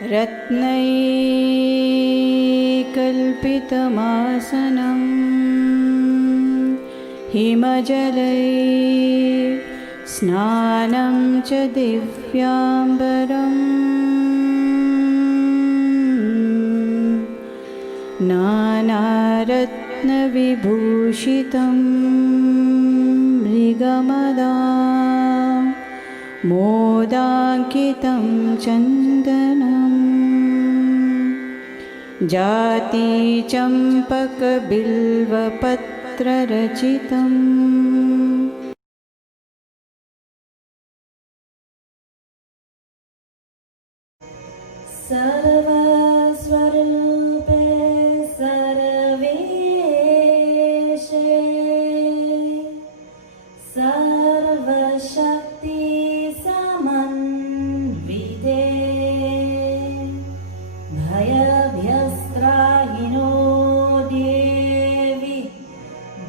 रत्नैकल्पितमासनं हिमजलै स्नानं च दिव्याम्बरम् नानारत्नविभूषितं मृगमदा मोदाङ्कितं चन्दनम् जातिचम्पकबिल्वपत्ररचितम् सर्वस्वरूपे सर्वेशे सर्वशक्ति समन्विते भयभ्यस्त्राहिनो देवी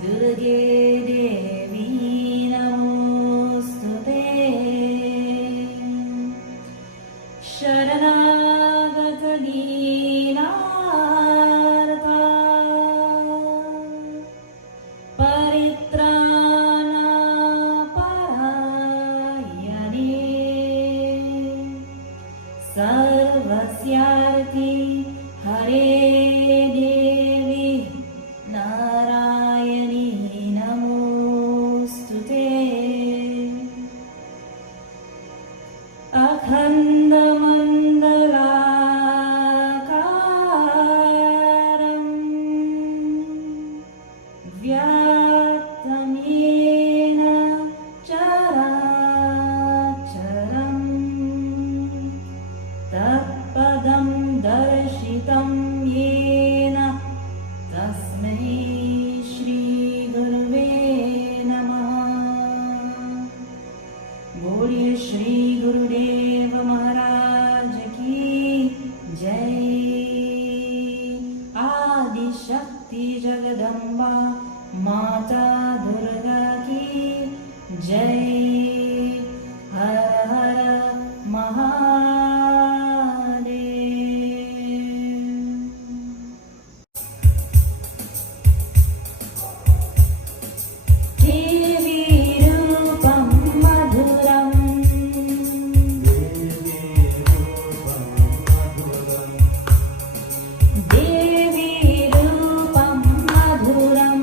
दुर्गे देवी नमोऽस्तुते शरणागतदीनार्ता परित्राणपरायणे सर्वस्यार्ति हरे देवी नारायणी नमोऽस्तुते अखण्डमण्डलाकारं व्याप्तमेन चराचरम् तत्पदं दर्शितं येन तस्मै श्रीगुरुवे नमः। बोलिए श्री गुरुदेव महाराज की जय। आदिशक्ति जगदम्बा माता दुर्गा की जय। हर हर महादेव। देवी रूपं मधुरं देवी रूपं मधुरं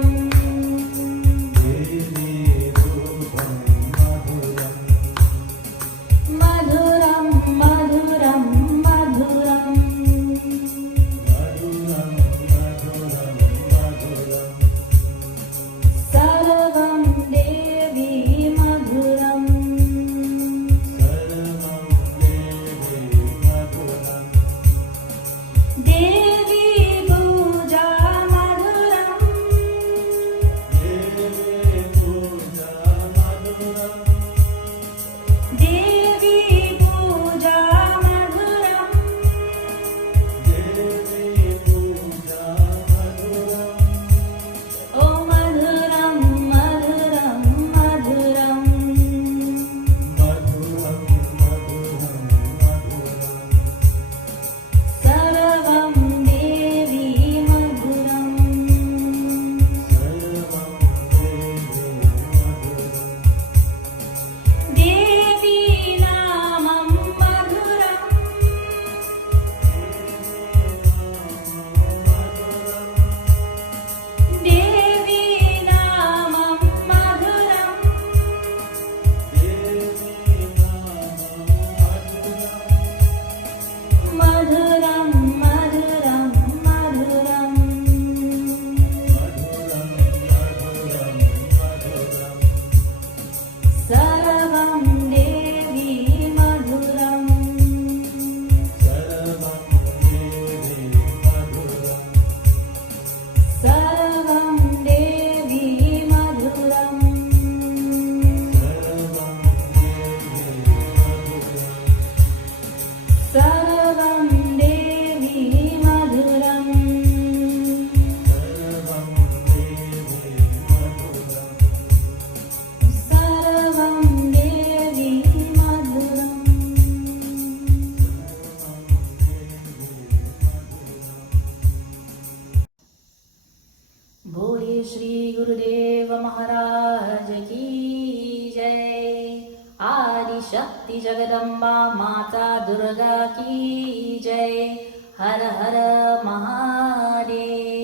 Adi Shakti Jagadamba Mata Durga Ki Jai. Har Har Mahadev.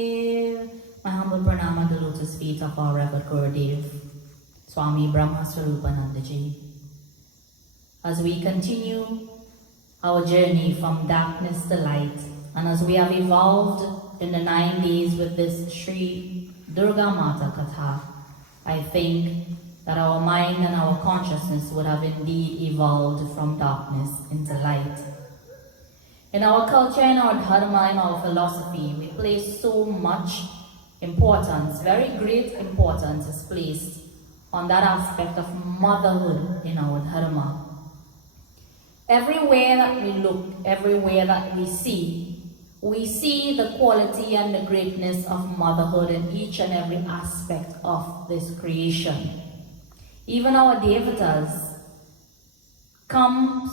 My humble pranama to the lotus feet of our Reverend Gurudev, Swami Brahma Swarupanandaji. As we continue our journey from darkness to light, and as we have evolved in the 9 days with this Sri Durga Mata Katha, I think that our mind and our consciousness would have indeed evolved from darkness into light. In our culture, in our dharma, in our philosophy, we place so much importance, very great importance is placed on that aspect of motherhood in our dharma. Everywhere that we look, everywhere that we see the quality and the greatness of motherhood in each and every aspect of this creation. Even our devatas come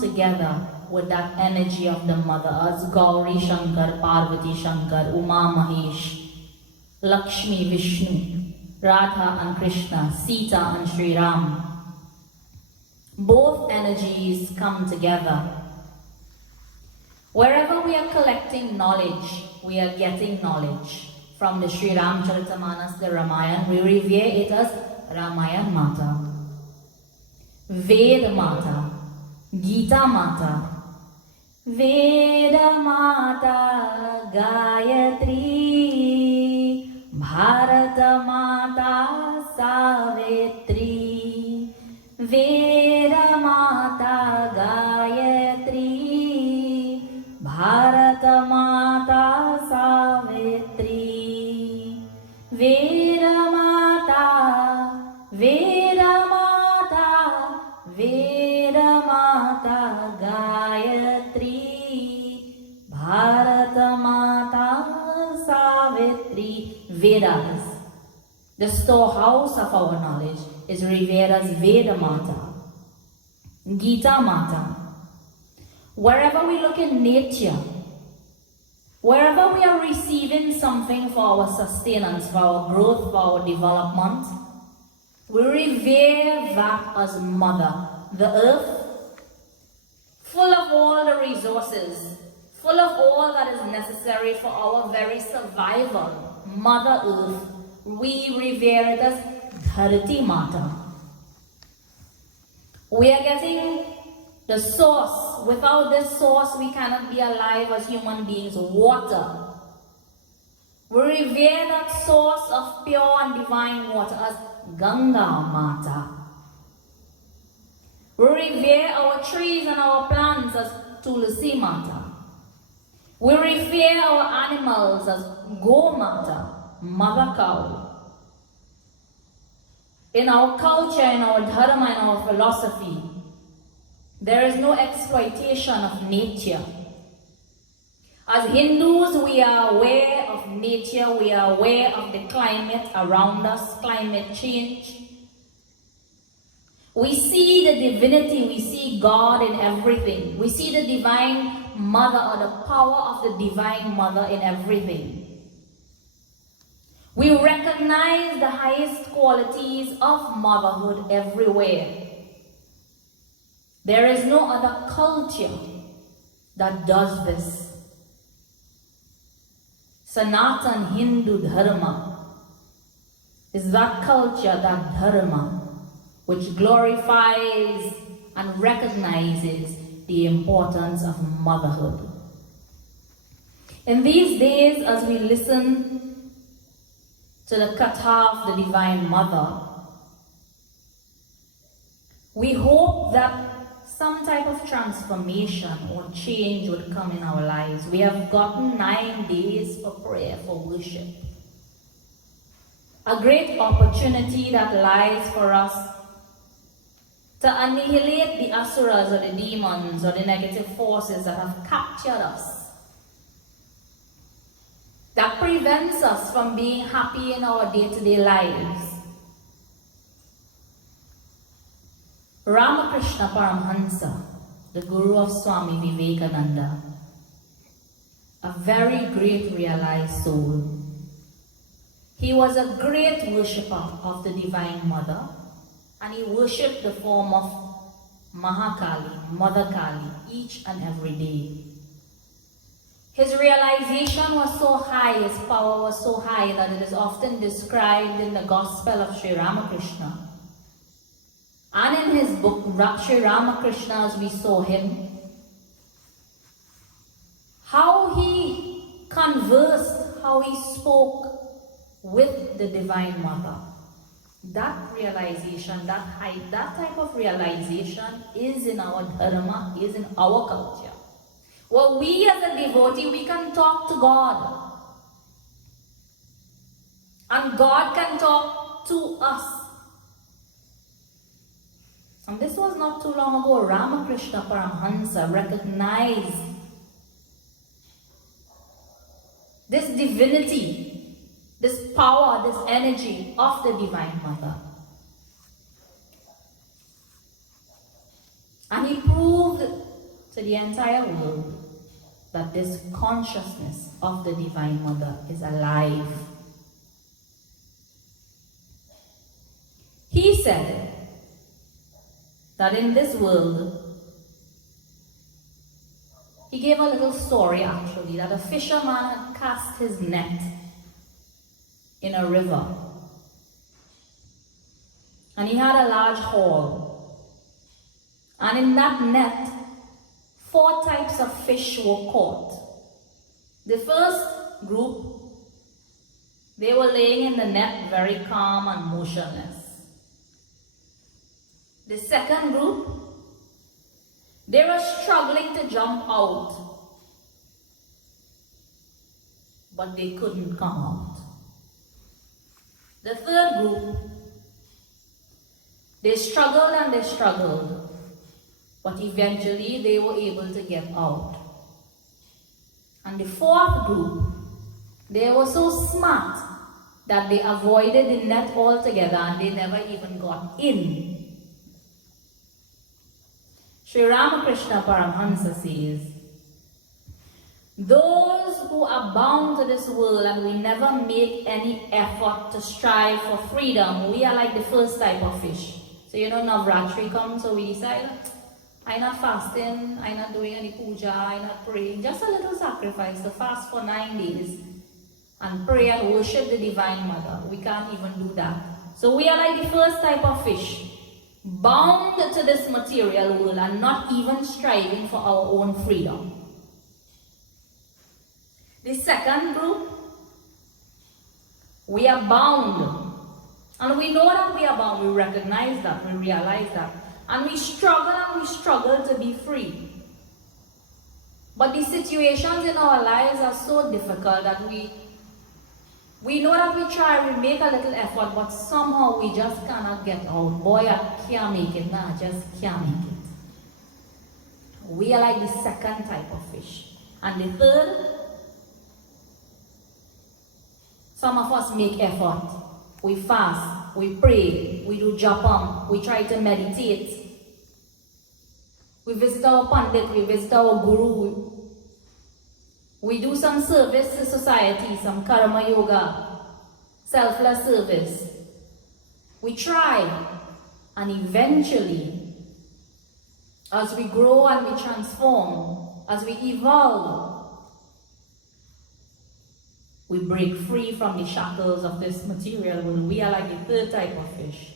together with that energy of the mother, as Gauri Shankar, Parvati Shankar, Uma Mahesh, Lakshmi Vishnu, Radha and Krishna, Sita and Sri Ram. Both energies come together. Wherever we are collecting knowledge, we are getting knowledge. From the Sri Ramcharitamanas, the Ramayana, we revere it as Ramayana Mata, Veda Mata, Gita Mata, Veda Mata Gayatri, Bharata Mata Savitri, Veda Mata Gayatri, Bharata Mata Savitri, Veda Mata, Veda Mata, Veda Mata Gayatri, Bharata Mata Savitri. Vedas, the storehouse of our knowledge, is revered as Veda Mata, Gita Mata. Wherever we look in nature, wherever we are receiving something for our sustenance, for our growth, for our development, we revere that as Mother. The earth, full of all the resources, full of all that is necessary for our very survival, Mother Earth, we revere it as Dharati Mata. We are getting the source. Without this source, we cannot be alive as human beings. Water. We revere that source of pure and divine water as Ganga Mata. We revere our trees and our plants as Tulsi Mata. We revere our animals as Go Mata, Mother Cow. In our culture, in our dharma, in our philosophy, there is no exploitation of nature. As Hindus, we are aware of nature, we are aware of the climate around us, climate change. We see the divinity, we see God in everything. We see the divine mother, or the power of the divine mother in everything. We recognize the highest qualities of motherhood everywhere. There is no other culture that does this. Sanatan Hindu Dharma is that culture, that dharma, which glorifies and recognizes the importance of motherhood. In these days, as we listen to the Katha of the Divine Mother, we hope that some type of transformation or change would come in our lives. We have gotten 9 days for prayer, for worship. A great opportunity that lies for us to annihilate the asuras or the demons or the negative forces that have captured us, that prevents us from being happy in our day-to-day lives. Ramakrishna Paramhansa, the Guru of Swami Vivekananda, a very great realized soul. He was a great worshipper of the Divine Mother, and he worshipped the form of Mahakali, Mother Kali, each and every day. His realization was so high, his power was so high that it is often described in the Gospel of Sri Ramakrishna. And in his book, Sri Ramakrishna, as we saw him, how he conversed, how he spoke with the Divine Mother. That realization, that type of realization is in our dharma, is in our culture. Well, we as a devotee, we can talk to God. And God can talk to us. And this was not too long ago. Ramakrishna Paramahansa recognized this divinity, this power, this energy of the Divine Mother. And he proved to the entire world that this consciousness of the Divine Mother is alive. He said that in this world, he gave a little story actually, that a fisherman had cast his net in a river. And he had a large haul. And in that net, 4 types of fish were caught. The first group, they were laying in the net very calm and motionless. The second group, they were struggling to jump out, but they couldn't come out. The third group, they struggled and they struggled, but eventually they were able to get out. And the fourth group, they were so smart that they avoided the net altogether and they never even got in. Sri Ramakrishna Paramahansa says, those who are bound to this world and we never make any effort to strive for freedom, we are like the first type of fish. So Navratri comes, so we decide, I'm not fasting, I'm not doing any puja, I'm not praying, just a little sacrifice to fast for 9 days and pray and worship the Divine Mother. We can't even do that. So we are like the first type of fish, bound to this material world and not even striving for our own freedom. The second group, we are bound. And we know that we are bound, we recognize that, we realize that. And we struggle to be free. But the situations in our lives are so difficult that we know that we try, we make a little effort, but somehow we just cannot get out. Boy, I can't make it, nah, I just can't make it. We are like the second type of fish. And the third, some of us make effort. We fast, we pray, we do japam, we try to meditate. We visit our pandit, we visit our guru. We do some service to society, some karma yoga, selfless service. We try, and eventually, as we grow and we transform, as we evolve, we break free from the shackles of this material world. We are like the third type of fish.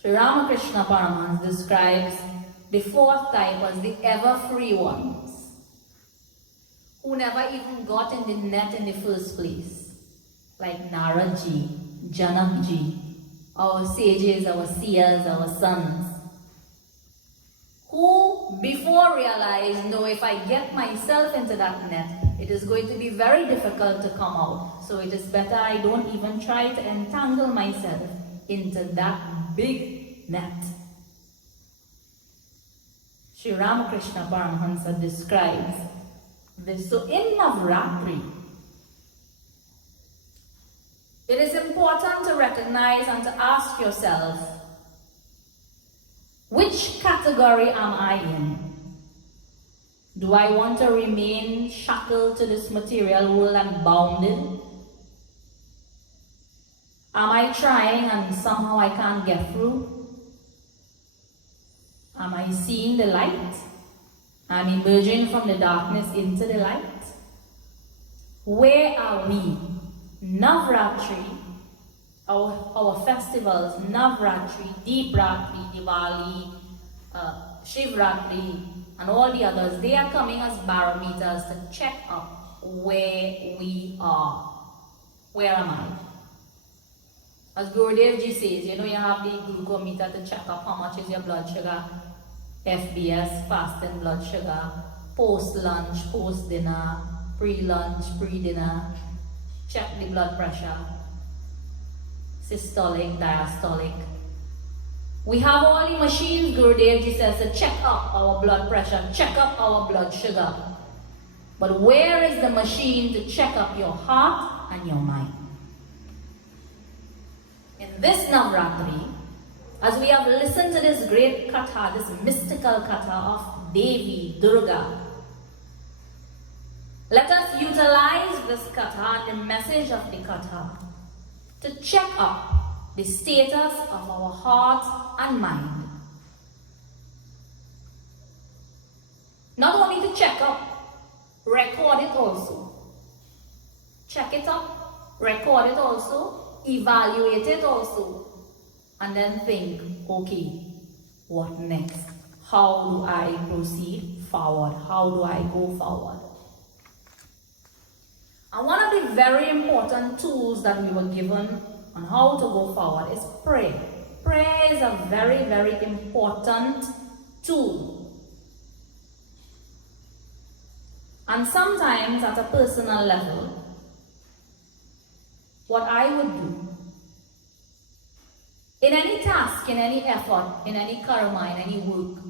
Sri Ramakrishna Paramahansa describes the fourth type as the ever-free ones, who never even got in the net in the first place, like Naradji, Janakji, our sages, our seers, our sons, who before realized, no, if I get myself into that net, it is going to be very difficult to come out. So it is better I don't even try to entangle myself into that big net. Sri Ramakrishna Paramahansa describes this. So in Navratri, it is important to recognize and to ask yourself, which category am I in? Do I want to remain shackled to this material world and bounded? Am I trying and somehow I can't get through? Am I seeing the light? I'm emerging from the darkness into the light. Where are we? Navratri, our festivals, Navratri, Deepratri, Diwali, Shivratri, and all the others, they are coming as barometers to check up where we are. Where am I? As Gurudev Ji says, you have the glucometer to check up how much is your blood sugar, FBS, fasting blood sugar, post-lunch, post-dinner, pre-lunch, pre-dinner, check the blood pressure, systolic, diastolic. We have all the machines, Gurudev Ji says, to check up our blood pressure, check up our blood sugar. But where is the machine to check up your heart and your mind? In this Navratri, as we have listened to this great katha, this mystical katha of Devi, Durga, let us utilize this katha and the message of the katha to check up the status of our heart and mind. Not only to check up, record it also. Check it up, record it also, evaluate it also, and then think, okay, what next? How do I proceed forward? How do I go forward? And one of the very important tools that we were given on how to go forward is prayer. Prayer is a very, very important tool. And sometimes at a personal level, what I would do, in any task, in any effort, in any karma, in any work,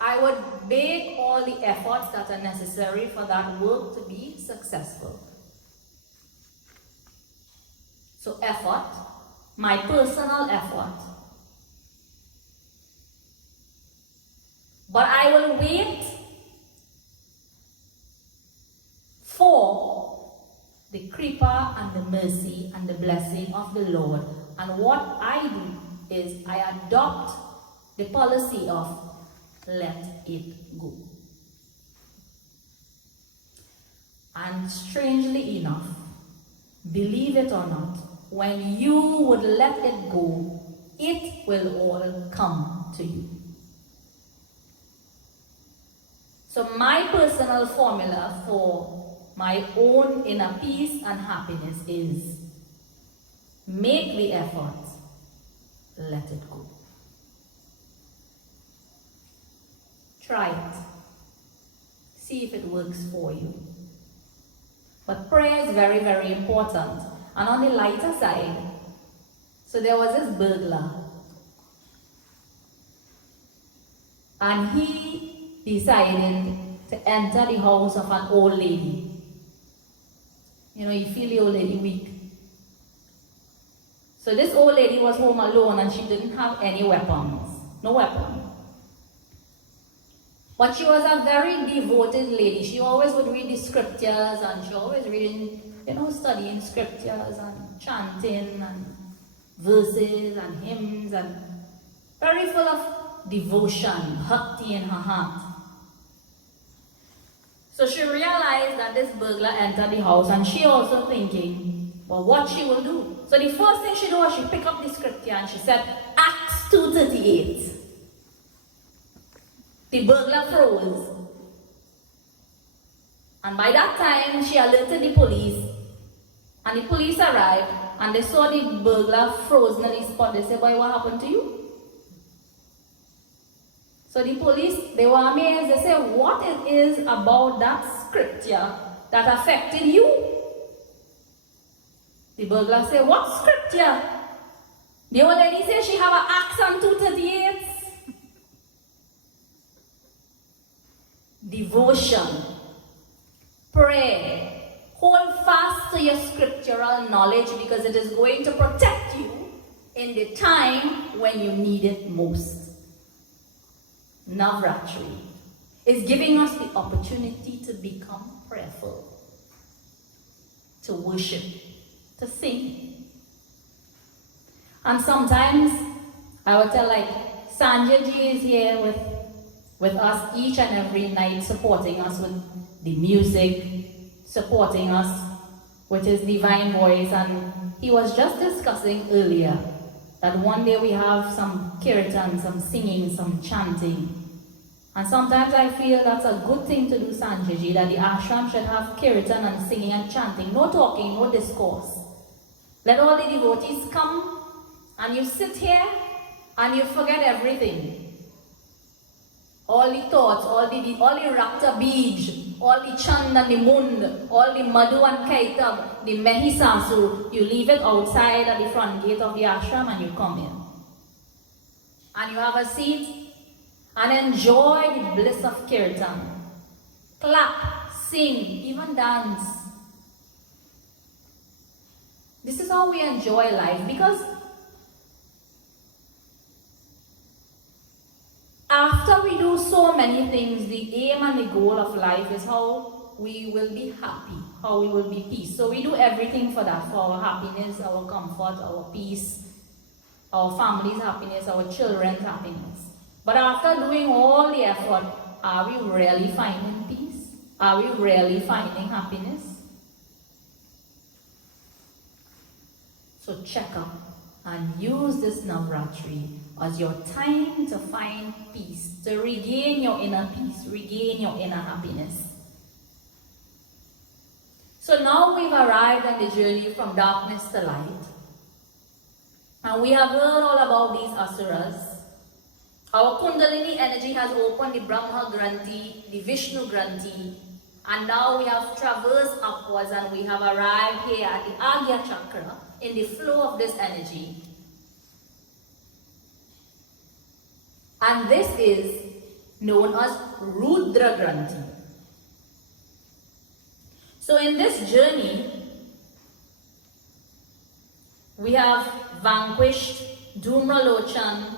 I would make all the efforts that are necessary for that work to be successful. So effort, my personal effort. But I will wait for the kripa and the mercy and the blessing of the Lord. And what I do is I adopt the policy of let it go. And strangely enough, believe it or not, when you would let it go, it will all come to you. So my personal formula for my own inner peace and happiness is make the effort, let it go. Try it. See if it works for you. But prayer is very, very important. And on the lighter side, so there was this burglar. And he decided to enter the house of an old lady. You feel the old lady weak. So this old lady was home alone and she didn't have any weapons. No weapon. But she was a very devoted lady. She always would read the scriptures and she always reading, studying scriptures and chanting and verses and hymns and very full of devotion, bhakti in her heart. So she realized that this burglar entered the house and she also thinking, well, what she will do. So the first thing she did was she picked up the scripture and she said, Acts 2:38. The burglar froze. And by that time, she alerted the police. And the police arrived and they saw the burglar frozen on the spot. They said, boy, what happened to you? So the police, they were amazed. They said, what it is about that scripture that affected you? The burglar said, what scripture? The old lady said she have an Acts 2:38. Devotion, prayer, hold fast to your scriptural knowledge because it is going to protect you in the time when you need it most. Navratri is giving us the opportunity to become prayerful, to worship, to sing. And sometimes I would tell like, Sanja Ji is here with us each and every night, supporting us with the music, supporting us with his divine voice. And he was just discussing earlier that one day we have some kirtan, some singing, some chanting. And sometimes I feel that's a good thing to do, Sanjay Ji, that the ashram should have kirtan and singing and chanting. No talking, no discourse. Let all the devotees come and you sit here and you forget everything. All the thoughts, all the Rakta Bij, all the Chand and the Mund, all the Madhu and Kaitab, the Mehisasu, you leave it outside at the front gate of the ashram and you come in. And you have a seat and enjoy the bliss of kirtan. Clap, sing, even dance. This is how we enjoy life, because after we do so many things, the aim and the goal of life is how we will be happy, how we will be peace. So we do everything for that, for our happiness, our comfort, our peace, our family's happiness, our children's happiness. But after doing all the effort, are we really finding peace? Are we really finding happiness? So check up and use this Navratri as your time to find peace, to regain your inner peace, regain your inner happiness. So now we've arrived on the journey from darkness to light. And we have heard all about these asuras. Our Kundalini energy has opened the Brahma Granthi, the Vishnu Granthi, and now we have traversed upwards and we have arrived here at the Agya Chakra in the flow of this energy. And this is known as Rudra Granthi. So in this journey, we have vanquished Dhumralochan,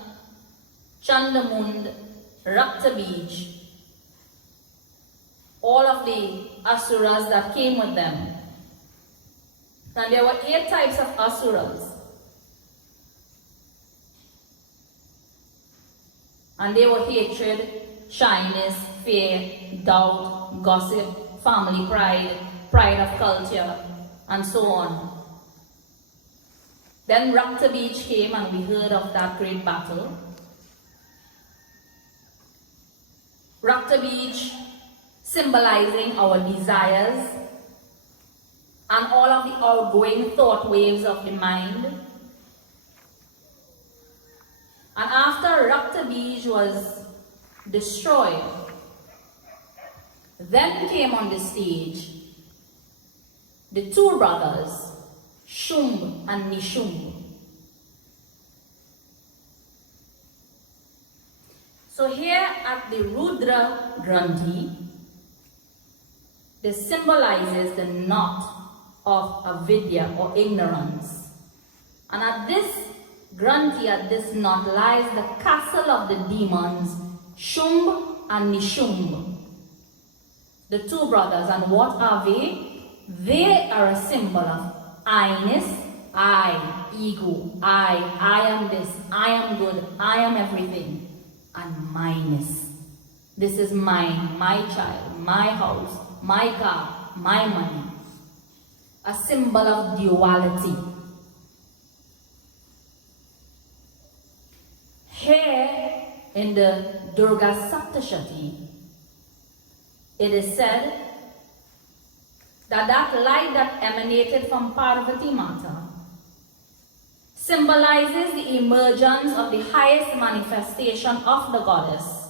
Chandamund, Raktabij, all of the asuras that came with them. And there were 8 types of asuras. And they were hatred, shyness, fear, doubt, gossip, family pride, pride of culture, and so on. Then Raktabij came and we heard of that great battle. Raktabij symbolizing our desires and all of the outgoing thought waves of the mind. And after Raktabij was destroyed, then came on the stage the 2 brothers, Shumb and Nishumb. So here at the Rudra Granthi, this symbolizes the knot of avidya or ignorance. And at this Granthi, at this knot, lies the castle of the demons, Shumb and Nishumb, the 2 brothers. And what are they? They are a symbol of I-ness, I, ego, I am this, I am good, I am everything, and myness. This is mine, my child, my house, my car, my money. A symbol of duality. Here in the Durga Saptashati, it is said that that light that emanated from Parvati Mata symbolizes the emergence of the highest manifestation of the goddess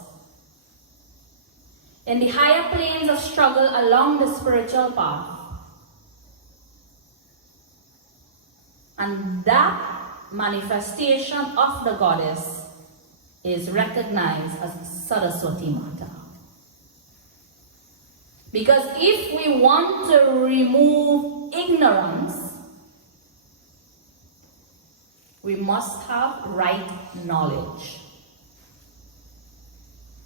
in the higher planes of struggle along the spiritual path. And that manifestation of the goddess is recognized as Saraswati Mata. Because if we want to remove ignorance, we must have right knowledge.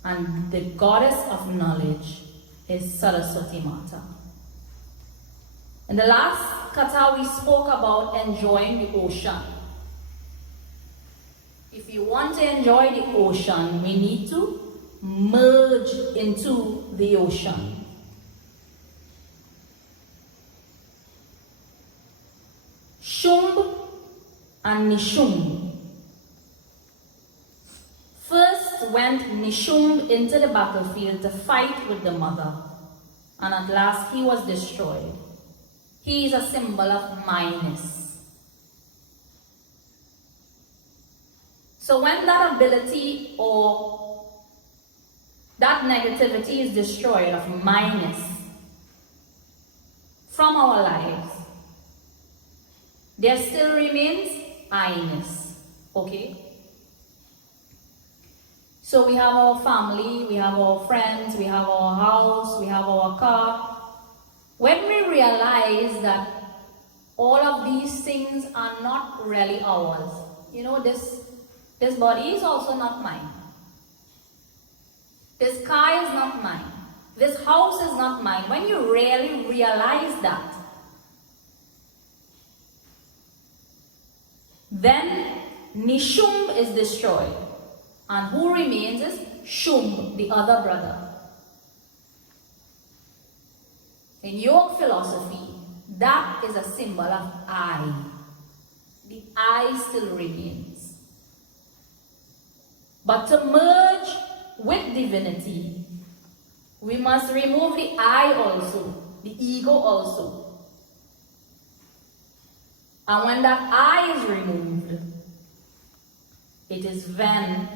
And the goddess of knowledge is Saraswati Mata. In the last kata we spoke about enjoying the ocean. If you want to enjoy the ocean, we need to merge into the ocean. Shumb and Nishumb. First went Nishumb into the battlefield to fight with the mother, and at last he was destroyed. He is a symbol of minus. So when that ability or that negativity is destroyed of minus from our lives, there still remains I-ness. Okay? So we have our family, we have our friends, we have our house, we have our car. When we realize that all of these things are not really ours, you know, this body is also not mine. This car is not mine. This house is not mine. When you really realize that, then Nishumb is destroyed. And who remains is Shumb, the other brother. In your philosophy, that is a symbol of I. The I still remains. But to merge with divinity, we must remove the I also, the ego also. And when that I is removed, it is then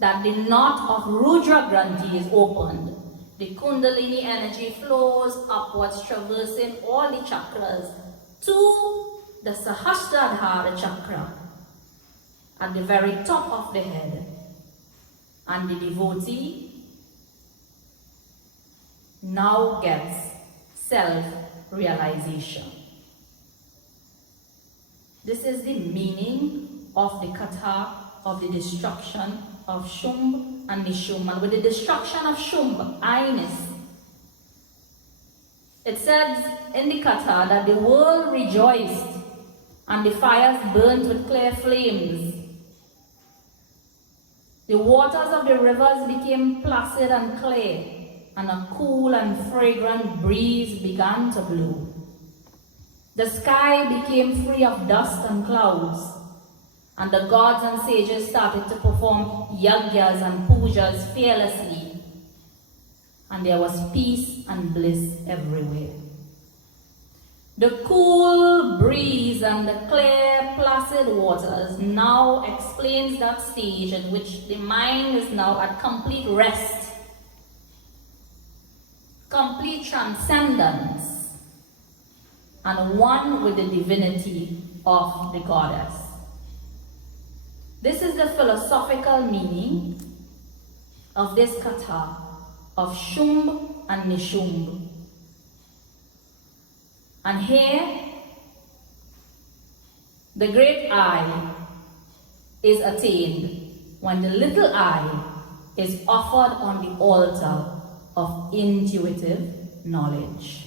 that the knot of Rudra Granthi is opened. The Kundalini energy flows upwards, traversing all the chakras to the Sahasradhara chakra at the very top of the head. And the devotee now gets self-realization. This is the meaning of the kata of the destruction of Shumb and Nishumb. And with the destruction of Shumb, I-ness, it says in the kata that the world rejoiced and the fires burnt with clear flames. The waters of the rivers became placid and clear, and a cool and fragrant breeze began to blow. The sky became free of dust and clouds, and the gods and sages started to perform yagyas and pujas fearlessly, and there was peace and bliss everywhere. The cool breeze and the clear, placid waters now explains that stage in which the mind is now at complete rest, complete transcendence, and one with the divinity of the goddess. This is the philosophical meaning of this kata of Shumb and Nishumb. And here, the great I is attained when the little I is offered on the altar of intuitive knowledge.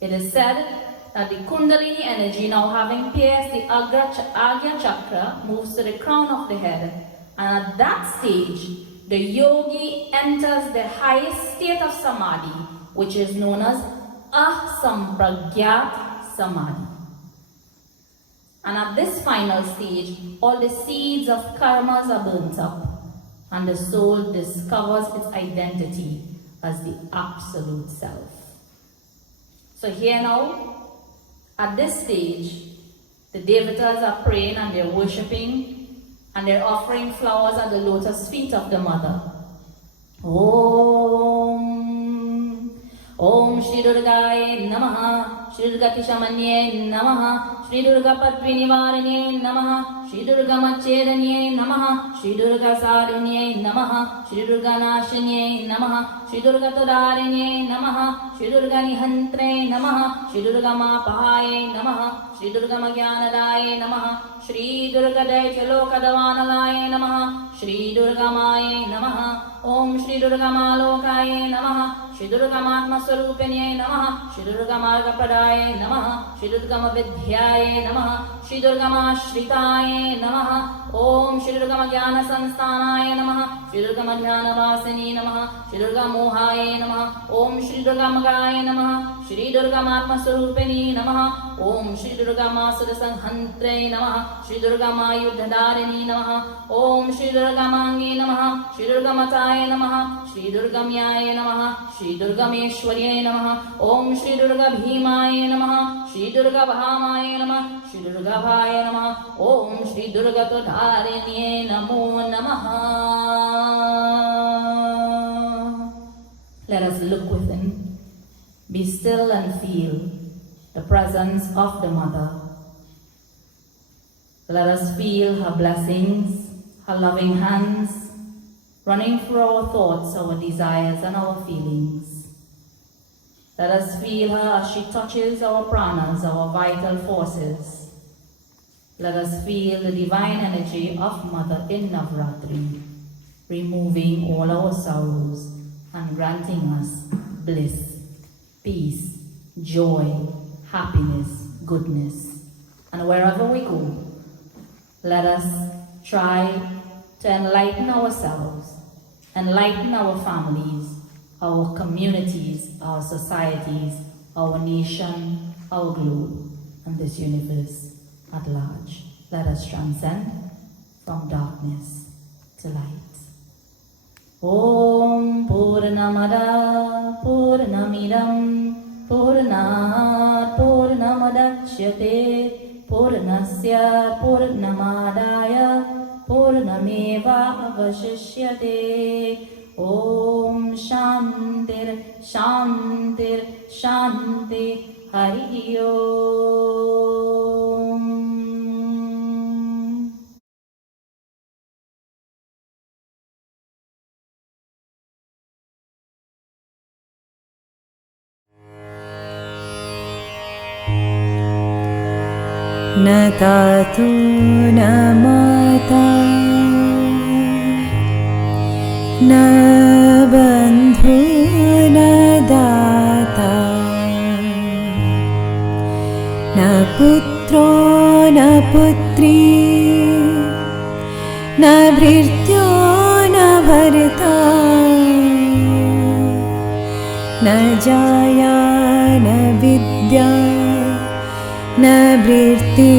It is said that the Kundalini energy, now having pierced the Agya chakra, moves to the crown of the head, and at that stage, the yogi enters the highest state of samadhi, which is known as Asampragyat Samadhi. And at this final stage, all the seeds of karmas are burnt up, and the soul discovers its identity as the absolute self. So here now, at this stage, the devatas are praying and they're worshipping, and they're offering flowers at the lotus feet of the mother. Om Shri Durgaye Namaha, Shri Durga Kishamanye Namaha, Shri Durga Patvinivaranye Namaha, Shri Durga Machedanye Namaha, Shri Durga Sarinye Namaha, Shri Durga Nashanye Namaha, Shri Durga Todarinye Namaha, Shri Durga Nihantre Namaha, Shri Durga Mapahaye Namaha, Shri Durga Magyanadaye Namaha, Shri Durga Daitalokadanalaye Namaha, Shri Durga Maye Namaha, Om Shri Durga Malokaye Namaha, Shri दुर्गमात्मस्वरूपिण्यै नमः श्री दुर्गमार्गप्रदाय नमः श्री दुर्गमविद्याय नमः श्री दुर्गमाश्रिताय नमः ओम श्री दुर्गमज्ञानसंस्थानाय नमः श्री दुर्गमज्ञानवासिनी नमः श्री दुर्गमोहाय नमः ओम श्री दुर्गमगाय नमः श्री दुर्गमात्मस्वरूपिणी नमः ओम श्री दुर्गमासुरसंहन्त्रे नमः श्री दुर्गमायुधधारिणी नमः ओम श्री दुर्गमांगे नमः श्री दुर्गमताय नमः श्री दुर्गम्याय नमः श्री दुर्गमेश्वर्यै नमः ओम श्री दुर्गभीमाय नमः श्री दुर्गभामाय नमः श्री दुर्गभाय नमः ओम श्री दुर्गतुधारिण्यै नमो नमः. Let us look within, be still and feel the presence of the Mother. Let us feel her blessings, her loving hands running through our thoughts, our desires and our feelings. Let us feel her as she touches our pranas, our vital forces. Let us feel the divine energy of Mother in Navratri, removing all our sorrows and granting us bliss, peace, joy, happiness, goodness. And wherever we go, let us try to enlighten ourselves, enlighten our families, our communities, our societies, our nation, our globe, and this universe at large. Let us transcend from darkness to light. Om Purnamada Purnamidam Purnat Purnamadachyate Purnasya Purnamadaya Purnameva Avashishyate. Om Shantir Shantir Shanti Hari Om. न तातु न माता न बन्धु न दाता न पुत्रो न पुत्री न भृत्यो न भर्ता न जाया न विद्या न वृत्तिर्ममेव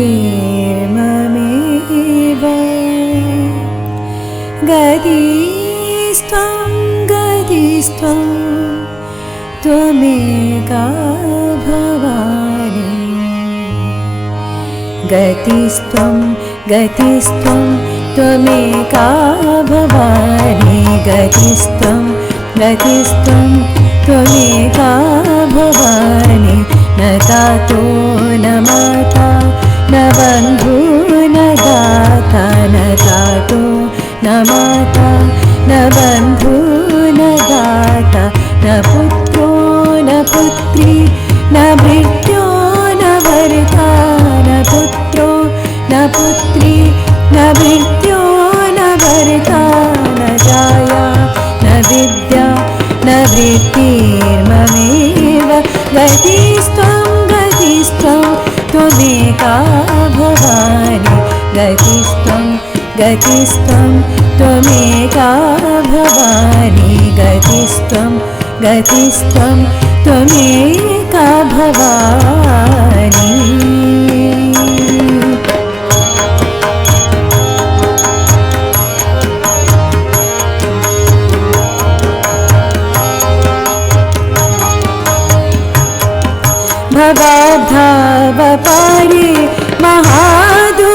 गतिस्त्वं गतिस्त्वं त्वमेका भवानि गतिस्त्वं गतिस्त्वं त्वमेका भवानि गतिस्त्वं गतिस्त्वं त्वमेका भवानि न तातो न माता न बन्धु न दाता न तातो न माता न बन्धु न दाता न पुत्रो न पुत्री न भृत्यो न भर्ता न पुत्रो न पुत्री न भृत्यो न भर्ता न जाया न विद्या न वृत्तिर्ममेव गतिस्त्वं गतिस्त्वं त्वमेका भवानि गतिस्त्वं गतिस्त्वं त्वमेका भवानि गतिस्त्वं गतिस्त्वं त्वमेका भवानि. भवाधावपारे महादुःखभीरो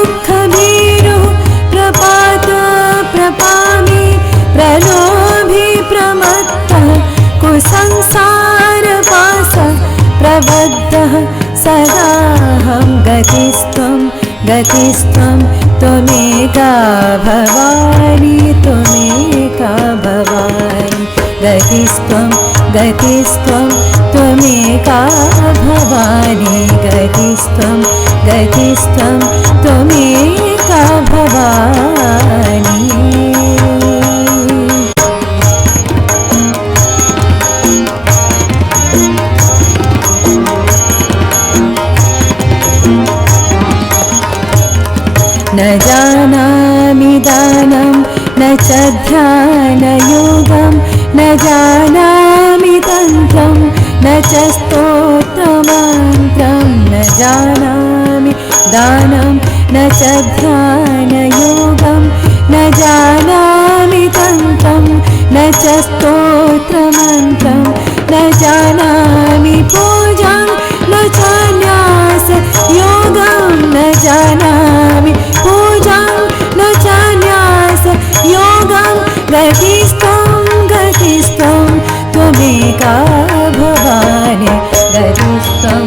प्रपात प्रपामि प्रलोभि प्रमत्तः कुसंसारपाशः प्रबद्धः सदाहं गतिस्त्वं गतिस्त्वं त्वमेका भवानि त्वमेका भवानि गतिस्त्वं गतिस्त्वं त्वमेका भवानि गतिस्त्वं गतिस्त्वं त्वमेका भवानि. न जानामि दानं न च ध्यानयोगं न जानामि तन्त्रं न च स्तोत्रमन्त्रं न जानामि दानं न च ध्यानयोगं न जानामि तन्त्रं न च स्तोत्रमन्त्रं न जानामि पूजां न च न्यासयोगं न जानामि पूजां न च न्यासयोगं गतिस्त्वं गतिस्त्वं त्वमेका भवानि गतिस्त्वं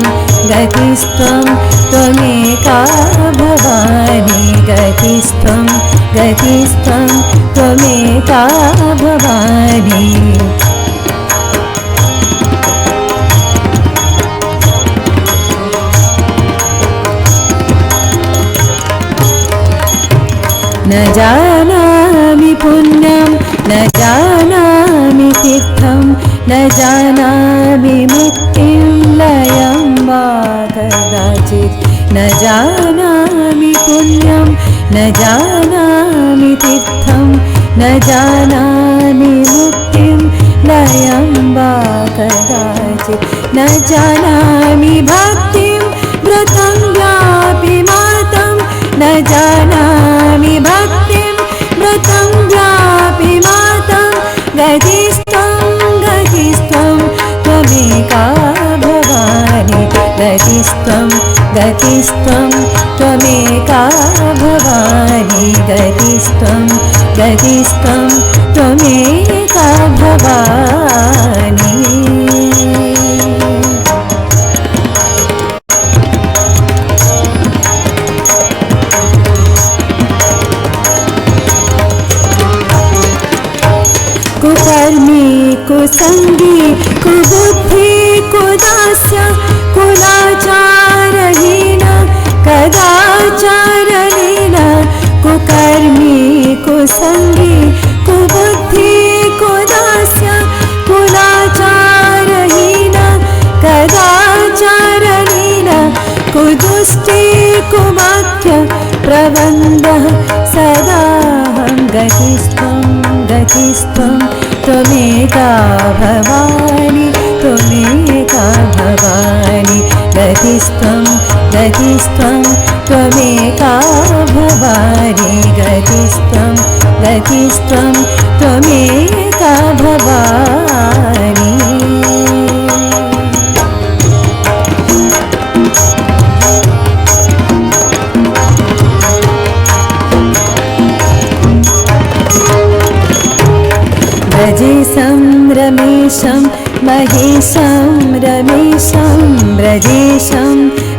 गतिस्त्वं त्वमेका भवानि गतिस्त्वं गतिस्त्वं त्वमेका भवानि न जानामि पुण्यं न जानामि तीर्थं न जानामि मुक्तिं लयं वा कदाचित् न जानामि पुण्यं न जानामि तीर्थं न जानामि मुक्तिं लयं वा कदाचित् न जानामि भक्तिं व्रतं व्यापि मातं न जानामि भक्तिं व्रतं व्यापि मातं गतिस्त्वं गतिस्त्वं त्वमेका भवानि गतिस्त्वं गतिस्त्वं त्वमेका भवानि गतिस्त्वं गतिस्त्वं त्वमेका भवानि कुकर्मी कुसंगी कुबुद्धि कुदास्य कुलाचारहीन कदाचारलीन कुकर्मी कुसंगी कुबुद्धि कुदास्य कुलाचारहीन कदाचारलीन कुदुष्टि कुवाक्य प्रबन्धः सदाहं गतिस्त्वं गतिस्त्वं त्वमेका भवानि त्वमेका भवानि गतिस्त्वं गतिस्त्वं त्वमेका भवानि गतिस्त्वं गतिस्त्वं त्वमेका भवानि ब्रजेशं रमेशं महेशं रमेशं ब्रजेशं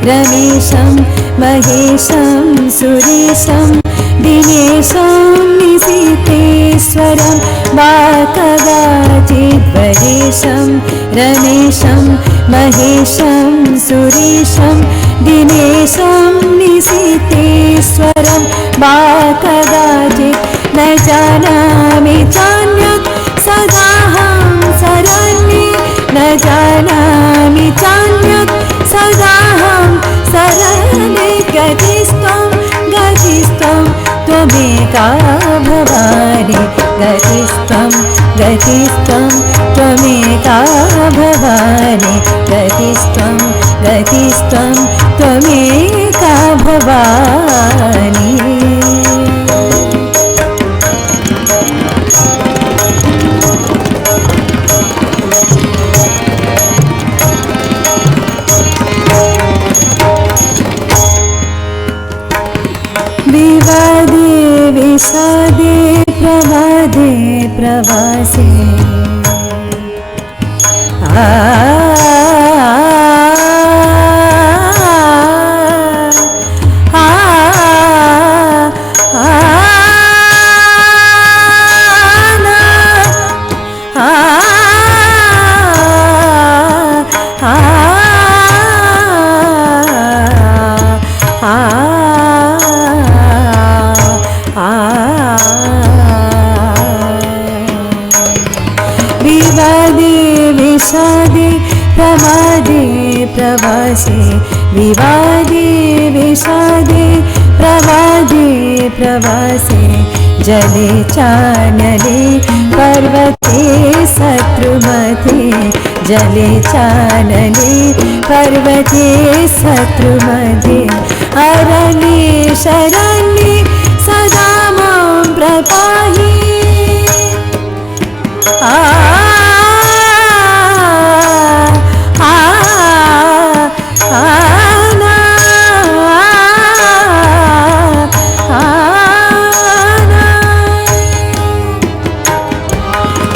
रमेशं महेशं सुरेशं दिनेशं निशितेश्वरं वा कदाचित् ब्रजेशं रमेशं महेशं सुरेशं दिनेशं निशितेश्वरं वा कदाचित् न जानामि चान्यत् सदाहं शरण्ये न जानामि चान्यत् सदाहं शरण्ये गतिस्त्वं गतिस्त्वं त्वमेका भवानि गतिस्त्वं गतिस्त्वं त्वमेका भवानि गतिस्त्वं गतिस्त्वं त्वमेका भवानि विवादे विषादे प्रमादे प्रवासे विषादे प्रमादे प्रवासे विवादे विषादे प्रमादे प्रवासे जले चानले पर्वते शत्रुमध्ये जले चानले पर्वते शत्रुमध्ये अरण्ये शरण्ये सदा मां प्रपाहि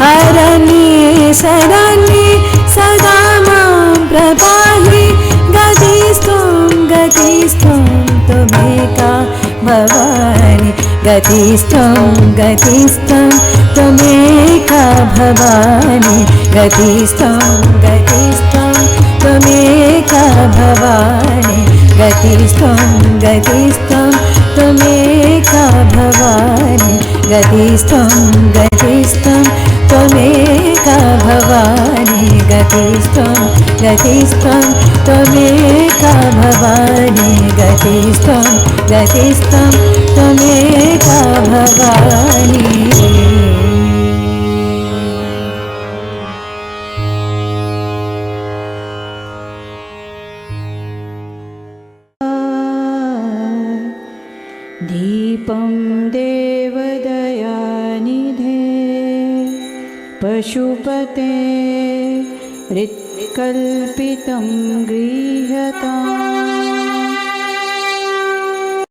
अरण्ये शरण्ये सदा मां प्रपाहि गतिस्त्वं त्वमेका भवानि गतिस्त्वं त्वमेका भवानि गतिस्त्वं त्वमेका भवानि गतिस्त्वं त्वमेका भवानि गतिस्त्वं त्वमेका भवानि गतिस्त्वं त्वमेका भवानि गतिस्त्वं त्वमेका भवानि दीपं देवदयानिधे पशुपते हृत्कल्पितं गृह्यताम्